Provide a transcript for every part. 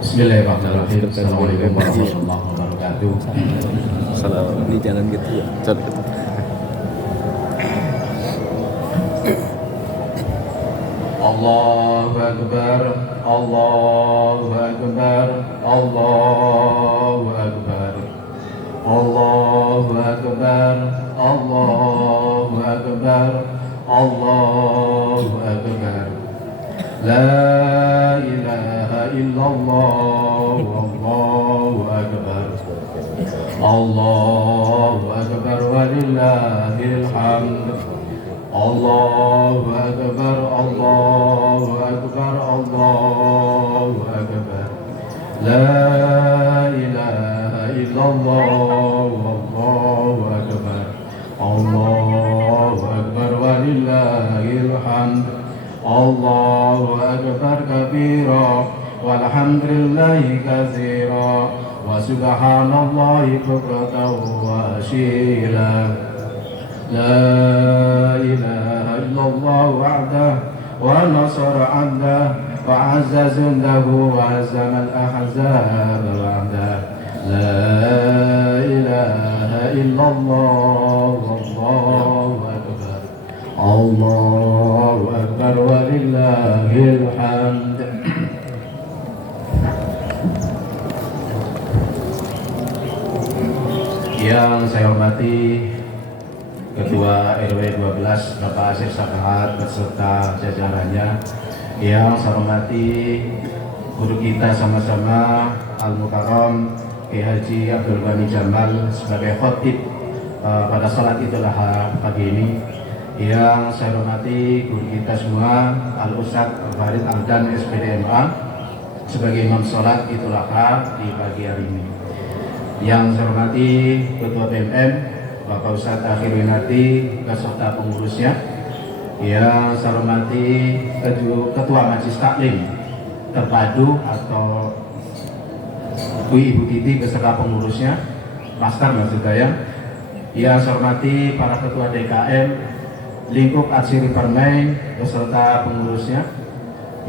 Bismillahirrahmanirrahim. Assalamualaikum warahmatullahi wabarakatuh. Salah ini jangan gitu ya. Jangan gitu. Allahu Akbar, Allahu Akbar, Allahu Akbar, Allahu Akbar, Allahu Akbar, Allahu Akbar. La ilaha illallah, Allahu Akbar, Allahu Akbar walillahil hamd. Allahu Akbar, Allahu Akbar, Allahu Akbar. La ilaha illallah, Allahu Akbar, Allahu Akbar walillahil hamd. Allahu Akbar kabira walhamdulillahi katsira wa subhanallahi bukratan wa asila. La ilaha illallah wahdah wa nasara 'abdah wa 'azza jundahu wa hazama al-ahzab wahdah. La ilaha illallah wallahu akbar, Allahu akbar walillahil hamd. Yang saya hormati Ketua RW 12 Bapak Asir Sakahat beserta jajarannya, yang saya hormati guru kita sama-sama Al-Mukarram Kiai Haji Abdul Ghani Jamal sebagai khotib pada salat Idul Adha pagi ini, yang saya hormati guru kita semua Al-Ustadz Farid Amdan SPDMA sebagai imam salat Idul Adha di pagi hari ini, yang saya hormati Ketua BMM Bapak Ustadz Akhir Winati beserta pengurusnya, yang saya hormati Ketua Majelis Taklim Terpadu atau Ibu Titi beserta pengurusnya, Master maksud saya, yang saya hormati para Ketua DKM Lingkup Atsiri Permai beserta pengurusnya,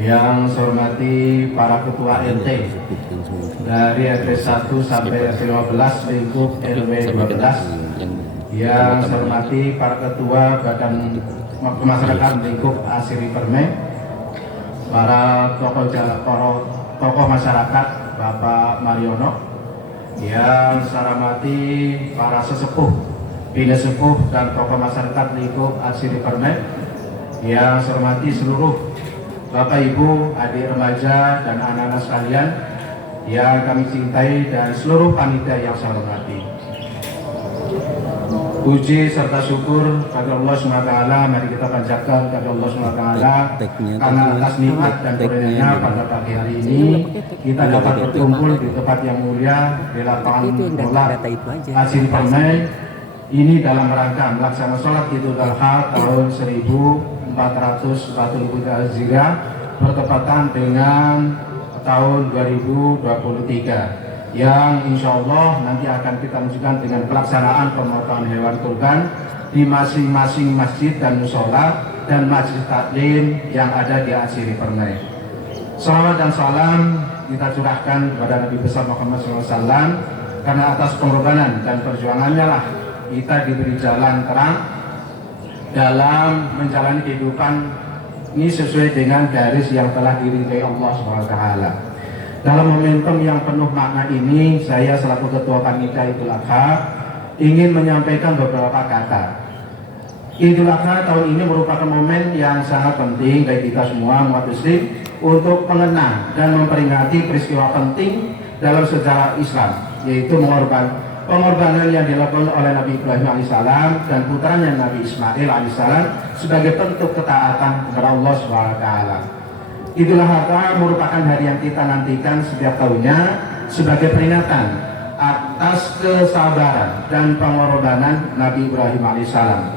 yang saya hormati para Ketua LT dari RT 1 sampai RT 15 Lingkup RW 12, yang saya hormati para ketua badan masyarakat lingkup Asiri Permai, para tokoh masyarakat Bapak Mariono, yang saya hormati para sesepuh, bina sepuh dan tokoh masyarakat lingkup Asiri Permai, yang saya hormati seluruh Bapak Ibu, adik remaja dan anak-anak sekalian yang kami cintai, dan seluruh panitia yang saya hormati. Puji serta syukur kepada Allah SWT, mari kita panjatkan kepada Allah SWT karena atas nikmat dan karunia pada pagi hari ini kita dapat berkumpul di tempat yang mulia di lapangan bola Asir Permai ini dalam rangka melaksanakan sholat Idul Adha tahun 1440 Hijriah bertepatan dengan tahun 2023, yang insya Allah nanti akan kita lanjutkan dengan pelaksanaan pemotongan hewan kurban di masing-masing masjid dan musola dan masjid taklim yang ada di Asiri Permai. Salawat dan salam kita curahkan kepada Nabi besar Muhammad SAW, karena atas pengorbanan dan perjuangannya lah kita diberi jalan terang dalam menjalani kehidupan ini sesuai dengan garis yang telah diridhai Allah SWT. Dalam momentum yang penuh makna ini, saya selaku Ketua Panitia Idul Adha ingin menyampaikan beberapa kata. Idul Adha tahun ini merupakan momen yang sangat penting bagi kita semua umat muslim untuk mengenang dan memperingati peristiwa penting dalam sejarah Islam, yaitu pengorbanan yang dilakukan oleh Nabi Ibrahim alaihissalam dan putranya Nabi Ismail alaihissalam sebagai bentuk ketaatan kepada Allah SWT. Idul Adha merupakan hari yang kita nantikan setiap tahunnya sebagai peringatan atas kesabaran dan pengorbanan Nabi Ibrahim alaihissalam.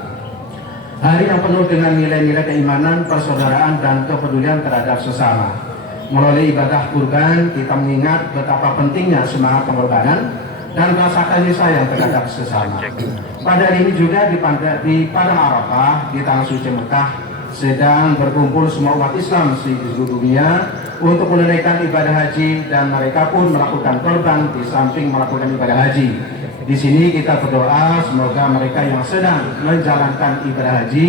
Hari yang penuh dengan nilai-nilai keimanan, persaudaraan, dan kepedulian terhadap sesama. Melalui ibadah kurban, kita mengingat betapa pentingnya semangat pengorbanan dan rasa kasih sayang terhadap sesama. Pada hari ini juga di Padang Arafah, di Tanah Suci Mekah, sedang berkumpul semua umat Islam di seluruh dunia untuk menunaikan ibadah haji, dan mereka pun melakukan korban di samping melakukan ibadah haji. Di sini kita berdoa semoga mereka yang sedang menjalankan ibadah haji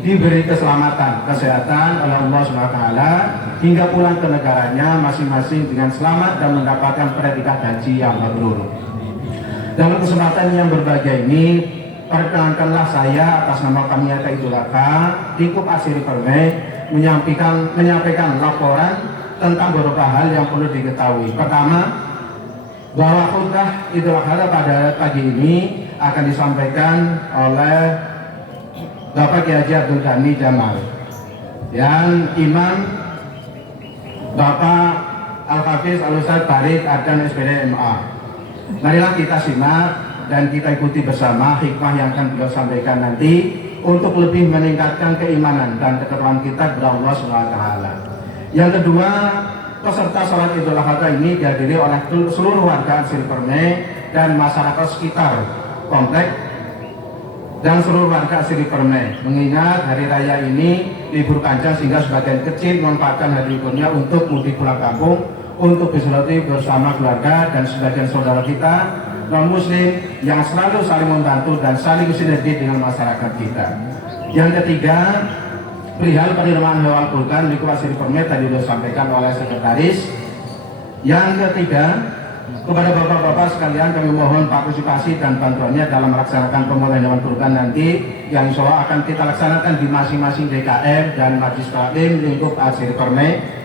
diberi keselamatan, kesehatan oleh Allah SWT hingga pulang ke negaranya masing-masing dengan selamat dan mendapatkan predikat haji yang mabrur. Dalam kesempatan yang berbahagia ini, perkenankanlah saya atas nama Panitia Idul Adha Tingkup Asri Permai menyampaikan laporan tentang beberapa hal yang perlu diketahui. Pertama, bahwa khutbah Idul Adha pada pagi ini akan disampaikan oleh Bapak Kiai Haji Abdul Ghani Jamal, yang Imam Bapak Al-Hafiz Al-Ustadz Farid Ardan SPD MA. Marilah kita simak dan kita ikuti bersama hikmah yang akan beliau sampaikan nanti untuk lebih meningkatkan keimanan dan ketakwaan kita kepada Allah SWT. Yang kedua, peserta sholat Idul Adha ini dihadiri oleh seluruh warga Asri Permai dan masyarakat sekitar komplek dan seluruh warga Asri Permai. Mengingat hari raya ini libur panjang sehingga sebagian kecil memanfaatkan hari liburnya untuk mudik pulang kampung untuk bersilaturahmi bersama keluarga dan sebagian saudara kita non muslim yang selalu saling membantu dan saling sinergi dengan masyarakat kita. Yang ketiga, perihal penerimaan hewan kurban di Asri Permai tadi sudah disampaikan oleh sekretaris. Yang ketiga, kepada bapak-bapak sekalian kami mohon partisipasi dan bantuannya dalam melaksanakan pemotongan hewan kurban nanti yang insya Allah akan kita laksanakan di masing-masing DKM dan Majelis Taklim lingkup Asri Permai.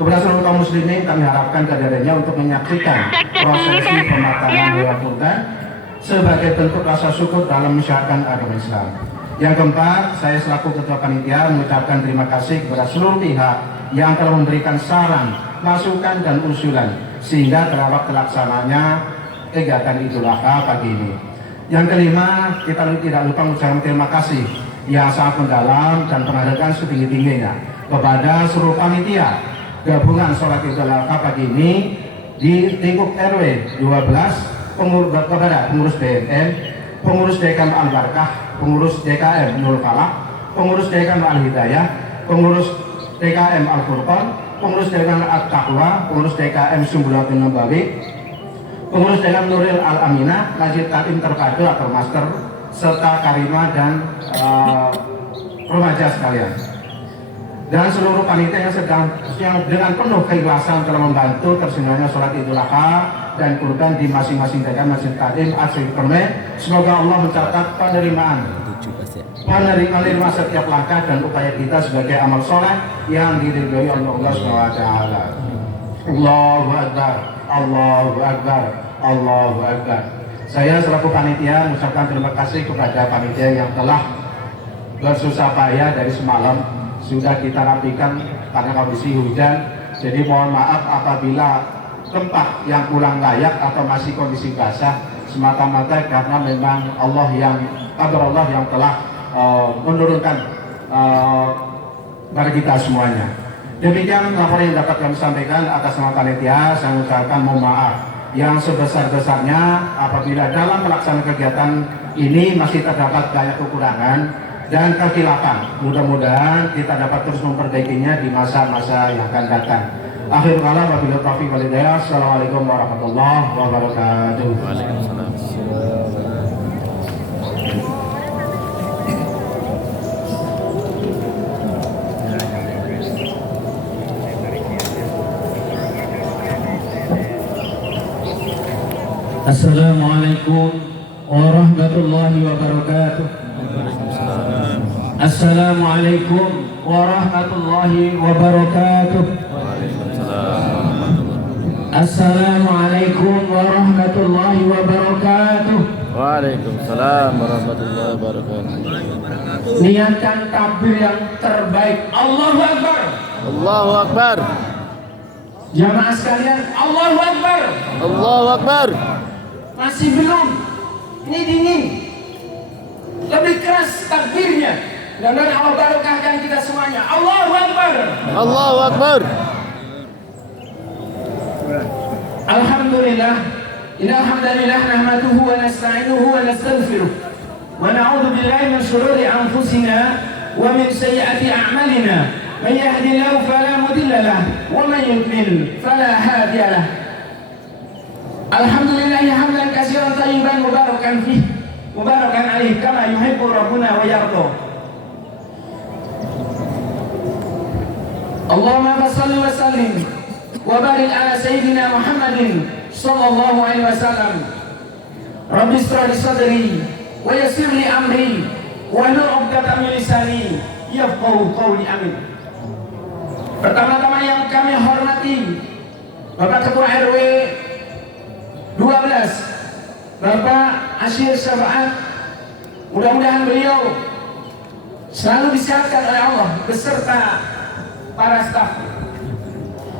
Kepada seluruh kaum muslimin kami harapkan kehadirannya untuk menyaksikan prosesi pematangan hewan kurban sebagai bentuk rasa syukur dalam mensyariatkan agama Islam. Yang keempat, saya selaku Ketua Panitia mengucapkan terima kasih kepada seluruh pihak yang telah memberikan saran, masukan dan usulan sehingga terawat terlaksananya kegiatan Idul Adha pagi ini. Yang kelima, kita tidak lupa mengucapkan terima kasih yang sangat mendalam dan penghargaan setinggi-tingginya kepada seluruh panitia gabungan sholat Idul Adha pagi ini di lingkup RW 12, kepada pengurus BNN, pengurus DKM Al-Barkah, pengurus DKM Nurul Falak, pengurus DKM Al-Hidayah, pengurus DKM Al-Furqan, pengurus DKM At-Taqwa, pengurus DKM Sumbulatul Nabawi, pengurus DKM Nuril Al-Aminah, Masjid Taklim Terpadu atau Master, serta Karimah dan remaja sekalian. Dan seluruh panitia yang dengan penuh keikhlasan telah membantu terselenggaranya sholat Idul Adha dan kurban di masing-masing DKM Masjid Taklim Asri Permai. Semoga Allah mencatat menerima setiap langkah dan upaya kita sebagai amal soleh yang diridhoi oleh Allah SWT. Allahu Akbar, Allahu Akbar, Allahu Akbar. Saya selaku panitia mengucapkan terima kasih kepada panitia yang telah bersusah payah dari semalam. Sudah kita rapikan karena kondisi hujan, jadi mohon maaf apabila tempat yang kurang layak atau masih kondisi basah, semata-mata karena memang Allah yang telah menurunkan pada kita semuanya. Demikian laporan yang dapat kami sampaikan atas nama panitia. Saya mengucapkan mohon maaf yang sebesar-besarnya apabila dalam melaksanakan kegiatan ini masih terdapat banyak kekurangan dan kekhilafan. Mudah-mudahan kita dapat terus memperbaikinya di masa-masa yang akan datang. Akhirul kalam, wabillahi taufiq wal hidayah. Assalamualaikum warahmatullahi wabarakatuh. Waalaikumsalam. Assalamualaikum warahmatullahi wabarakatuh. Assalamualaikum warahmatullahi wabarakatuh. Assalamualaikum warahmatullahi wabarakatuh. Waalaikumsalam warahmatullahi wabarakatuh. Niatkan takbir yang terbaik. Allahu Akbar. Allahu Akbar. Jamaah sekalian, Allahu Akbar. Allahu Akbar. Masih belum. Ini dingin. Lebih keras takbirnya. Dan Allah barokahkan kita semuanya. Allahu Akbar. Allahu Akbar. Alhamdulillah. Innal hamdalillah nahmaduhu wa nasta'inuhu wa nastaghfiruh. Wa na'udzu billahi min shururi anfusina ومن سيئات أعمالنا من يهد الله فلا مضل له ومن يضلل فلا هادي له الحمد لله حمدا كثيرا طيبا مباركا فيه مباركا عليه كما يحب ربنا ويرضى اللهم صل وسلم وبارك على سيدنا محمد صلى الله عليه وسلم رب اشرح لي صدري ويسر لي أمري wahlul 'uqdatam min lisani yafqahu qawli amin. Pertama-tama yang kami hormati Bapak Ketua RW 12 Bapak Asyir Syafaat, mudah-mudahan beliau selalu disehatkan oleh Allah beserta para staf.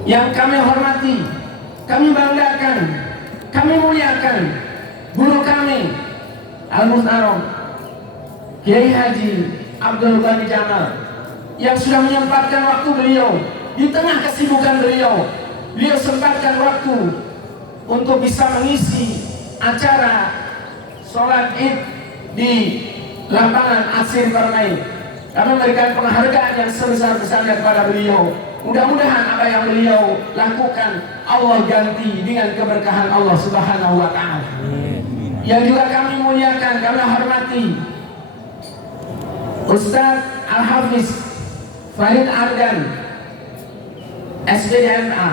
Yang kami hormati, kami banggakan, kami muliakan guru kami Al-Muhtaram Kiai Haji Abdul Ghani Jamal yang sudah menyempatkan waktu beliau di tengah kesibukan beliau sempatkan waktu untuk bisa mengisi acara sholat Id di lapangan Atsir Permai. Kami memberikan penghargaan yang sebesar-besarnya kepada beliau. Mudah-mudahan apa yang beliau lakukan Allah ganti dengan keberkahan Allah Subhanahu wa Ta'ala. Yang juga kami muliakan, kami hormati Ustadz Al-Hafiz Farid Ardan SDMA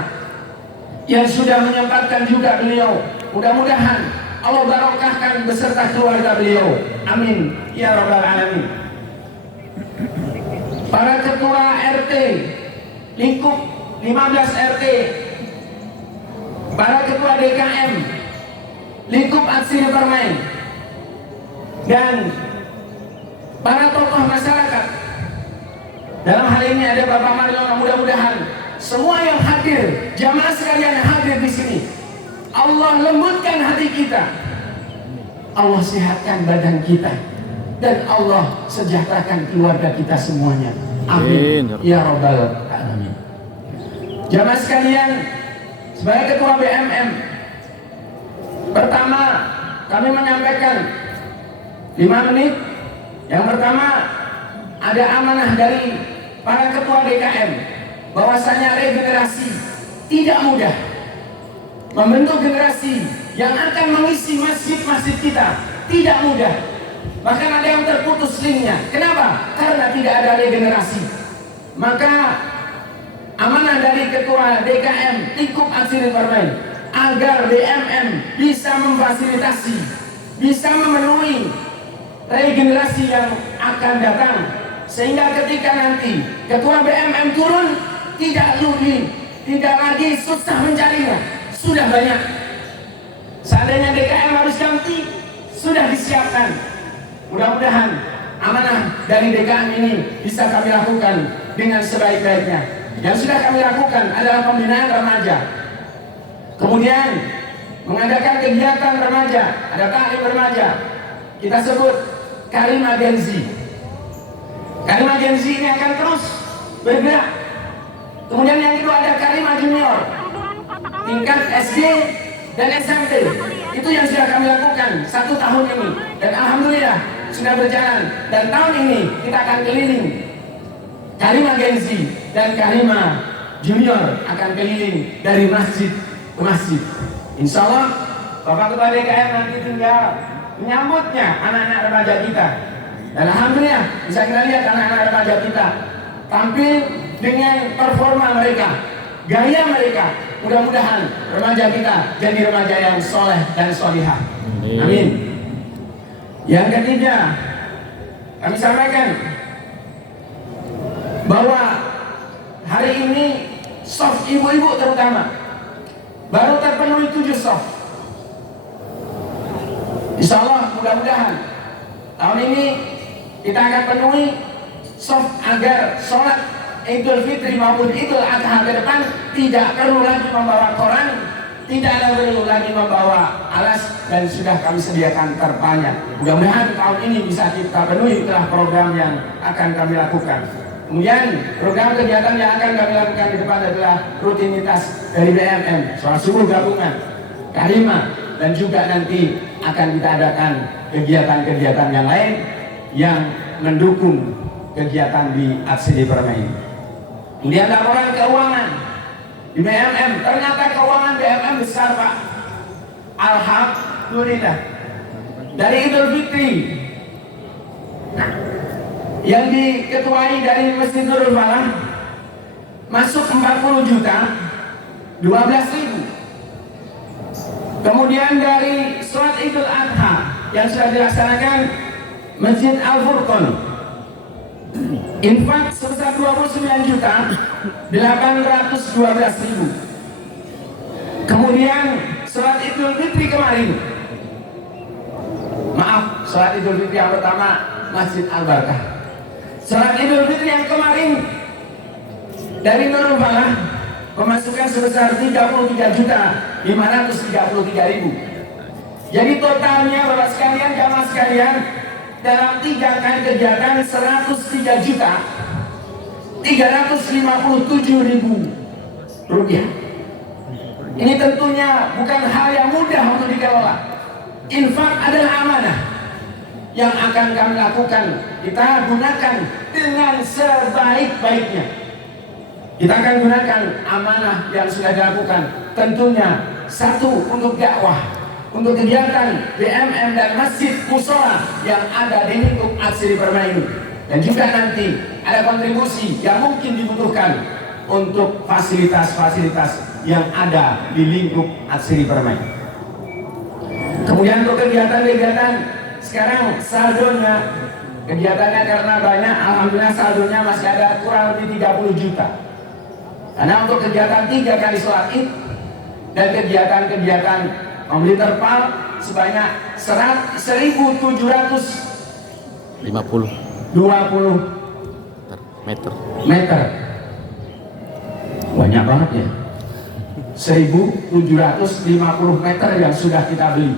yang sudah menyempatkan juga beliau. Mudah-mudahan Allah barokahkan beserta keluarga beliau. Amin ya rabbal alamin. Para ketua RT lingkup 15 RT, para ketua DKM lingkup Atsir Permai, dan para tokoh masyarakat. Dalam hal ini ada Bapak Mariono. Mudah-mudahan semua yang hadir, jamaah sekalian yang hadir di sini, Allah lembutkan hati kita, Allah sehatkan badan kita, dan Allah sejahterakan keluarga kita semuanya. Amin ya rabbal alamin. Jamaah sekalian, sebagai ketua BMM, pertama kami menyampaikan 5 menit. Yang pertama, ada amanah dari para ketua DKM bahwasanya regenerasi tidak mudah. Membentuk generasi yang akan mengisi masjid-masjid kita tidak mudah. Bahkan ada yang terputus linknya. Kenapa? Karena tidak ada regenerasi. Maka amanah dari ketua DKM Lingkup Atsir Permai agar BMM bisa memfasilitasi, bisa memenuhi regenerasi yang akan datang, sehingga ketika nanti ketua BMM turun tidak lagi susah mencarinya, sudah banyak. Seandainya DKM harus ganti, sudah disiapkan. Mudah-mudahan amanah dari DKM ini bisa kami lakukan dengan sebaik-baiknya. Yang sudah kami lakukan adalah pembinaan remaja, kemudian mengadakan kegiatan remaja, ada taklim remaja, kita sebut Karimah Gen Z. Karimah Gen Z ini akan terus bergerak. Kemudian yang kedua ada Karimah Junior, tingkat SD dan SMP. Itu yang sudah kami lakukan 1 tahun ini, dan alhamdulillah sudah berjalan. Dan tahun ini kita akan keliling Karimah Gen Z dan Karimah Junior akan keliling dari masjid ke masjid. Insya Allah Bapak Ketua DKM nanti tinggal menyambutnya anak-anak remaja kita. Dan alhamdulillah bisa kita lihat anak-anak remaja kita tampil dengan performa mereka, gaya mereka. Mudah-mudahan remaja kita jadi remaja yang soleh dan solihah. Amin. Yang ketiga, kami sampaikan bahwa hari ini soft ibu-ibu terutama baru terpenuhi 7 soft. Insya Allah mudah-mudahan tahun ini kita akan penuhi soft agar sholat Idul Fitri maupun Idul Adha ke depan tidak perlu lagi membawa koran, tidak perlu lagi membawa alas, dan sudah kami sediakan terpanya. Mudah-mudahan tahun ini bisa kita penuhi telah program yang akan kami lakukan. Kemudian program kegiatan yang akan kami lakukan di depan adalah rutinitas dari BMM, sholat subuh gabungan, karimah, dan juga nanti akan kita adakan kegiatan-kegiatan yang lain yang mendukung kegiatan di Atsiri Permai. Kemudian laporan keuangan di BMM, ternyata keuangan BMM besar Pak. Alhamdulillah. Dari Idul Fitri yang diketuai dari Masjid Nurul Falah masuk 40 juta 12.000. Kemudian dari sholat Idul Adha yang sudah dilaksanakan Masjid Al-Furqan infak sebesar 29 juta 812.000. Kemudian sholat Idul Fitri kemarin, maaf, sholat Idul Fitri yang pertama Masjid Al-Barakah. Sholat Idul Fitri yang kemarin dari Nurul Falah pemasukan sebesar 33.533.000. Jadi totalnya Bapak sekalian, jamaah sekalian, dalam 3 kali kegiatan 103.357.000 rupiah. Ini tentunya bukan hal yang mudah untuk dikelola. Infak adalah amanah yang akan kami lakukan. Kita gunakan dengan sebaik-baiknya. Kita akan gunakan amanah yang sudah dilakukan. Tentunya satu, untuk dakwah, untuk kegiatan BMM dan masjid musola yang ada di lingkup Atsiri Permai ini. Dan juga nanti ada kontribusi yang mungkin dibutuhkan untuk fasilitas-fasilitas yang ada di lingkup Atsiri Permai. Kemudian untuk kegiatan-kegiatan sekarang saldonya, kegiatannya karena banyak, alhamdulillah saldonya masih ada kurang lebih 30 juta. Karena untuk kegiatan 3 kali sholat Id dan kegiatan-kegiatan membeli terpal sebanyak 1.750 meter. Banyak banget ya. 1.750 meter yang sudah kita beli.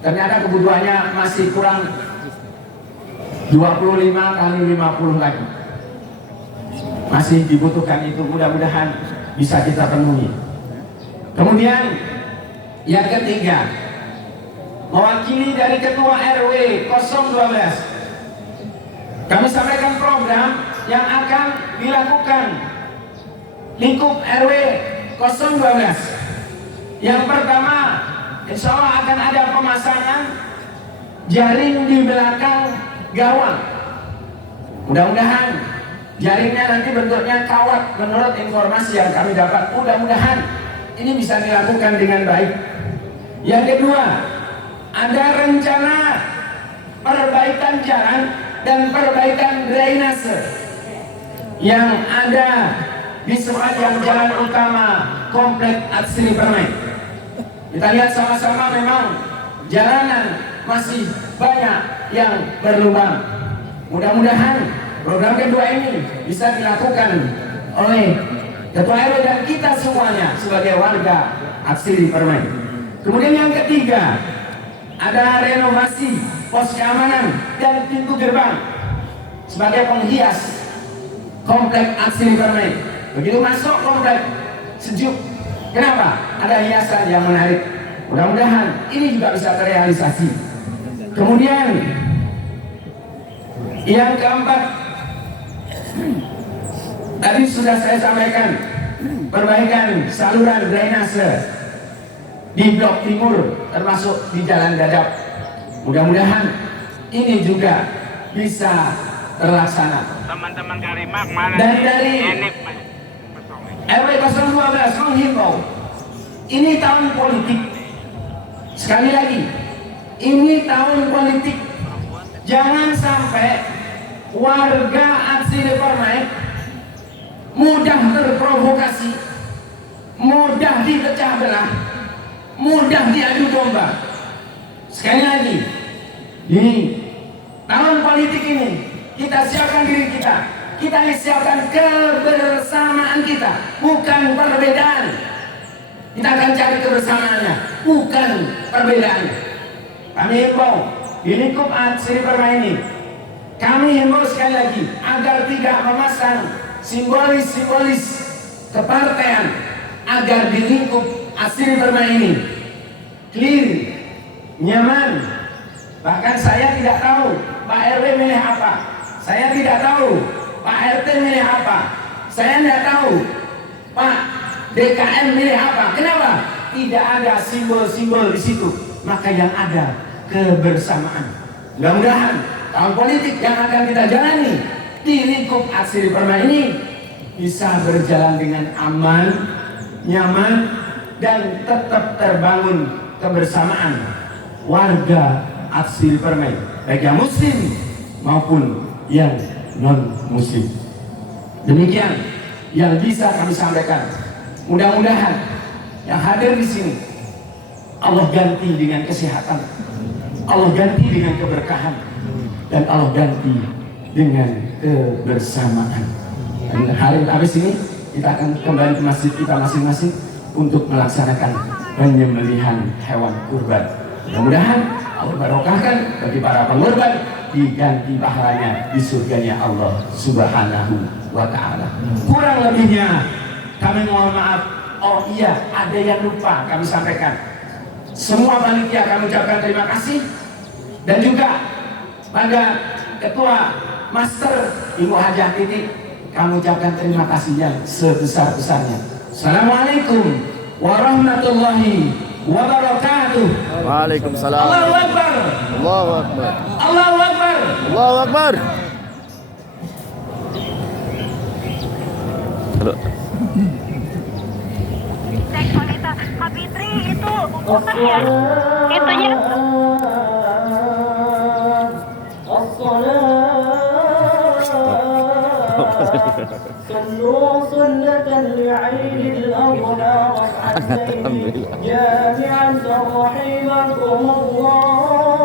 Ternyata kebutuhannya masih kurang 25 kali 50 lagi. Masih dibutuhkan itu, mudah-mudahan bisa kita penuhi. Kemudian yang ketiga, mewakili dari Ketua RW 012, kami sampaikan program yang akan dilakukan lingkup RW 012. Yang pertama, insya Allah akan ada pemasangan jaring di belakang gawang. Mudah-mudahan jaringnya nanti bentuknya kawat menurut informasi yang kami dapat. Mudah-mudahan ini bisa dilakukan dengan baik. Yang kedua, ada rencana perbaikan jalan dan perbaikan drainase yang ada di sepanjang jalan utama komplek Atsiri Permai. Kita lihat sama-sama, memang jalanan masih banyak yang berlubang. Mudah-mudahan program kedua ini bisa dilakukan oleh Ketua RW dan kita semuanya sebagai warga Atsiri Permai. Kemudian yang ketiga, ada renovasi pos keamanan dan pintu gerbang sebagai penghias komplek Atsiri Permai. Begitu masuk komplek sejuk. Kenapa? Ada hiasan yang menarik. Mudah-mudahan ini juga bisa terrealisasi. Kemudian yang keempat, tadi sudah saya sampaikan, perbaikan saluran drainase di blok timur termasuk di Jalan Dadap. Mudah-mudahan ini juga bisa terlaksana. Teman-teman Karimak mana? Dan dari RW 012 menghimbau, ini tahun politik. Sekali lagi, ini tahun politik. Jangan sampai warga Atsiri Permai mudah terprovokasi, mudah dipecah belah, mudah diadu domba. Sekali lagi, di tahun politik ini kita siapkan diri kita. Kita siapkan kebersamaan kita, bukan perbedaan. Kita akan cari kebersamaannya, bukan perbedaan. Kami himbau di lingkup Atsiri Permai ini, kami himbau sekali lagi agar tidak memasang simbolis-simbolis kepartean, agar di lingkup Atsiri Permai ini clear, nyaman. Bahkan saya tidak tahu Pak RW milih apa. Saya tidak tahu Pak RT milih apa? Saya tidak tahu. Pak DKM milih apa? Kenapa? Tidak ada simbol-simbol di situ. Maka yang ada kebersamaan. Mudah-mudahan tahun politik yang akan kita jalani di lingkup Atsiri Permai ini bisa berjalan dengan aman, nyaman, dan tetap terbangun kebersamaan warga Atsiri Permai, baik yang muslim maupun yang non muslim. Demikian yang bisa kami sampaikan. Mudah-mudahan yang hadir di sini Allah ganti dengan kesehatan, Allah ganti dengan keberkahan, dan Allah ganti dengan kebersamaan. Dan hari habis ini kita akan kembali ke masjid kita masing-masing untuk melaksanakan penyembelihan hewan kurban. Mudah-mudahan Allah barokahkan bagi para pengorban, diganti pahalanya di surganya Allah Subhanahu wa ta'ala. Kurang lebihnya kami mohon maaf. Oh iya, ada yang lupa kami sampaikan. Semua panitia kami ucapkan terima kasih, dan juga pada Ketua Master Ibu Hajah Titi kami ucapkan terima kasih yang sebesar-besarnya. Assalamualaikum warahmatullahi wabarakatuh. Waalaikumsalam. Allahu Akbar. Allahu Akbar. Allahu Akbar. Allahu Akbar. Halo. Cek wanita Kak Fitri itu bukan ya itunya صلوا صلة لعيد الأضحى ركعتين جامعا رحمكم الله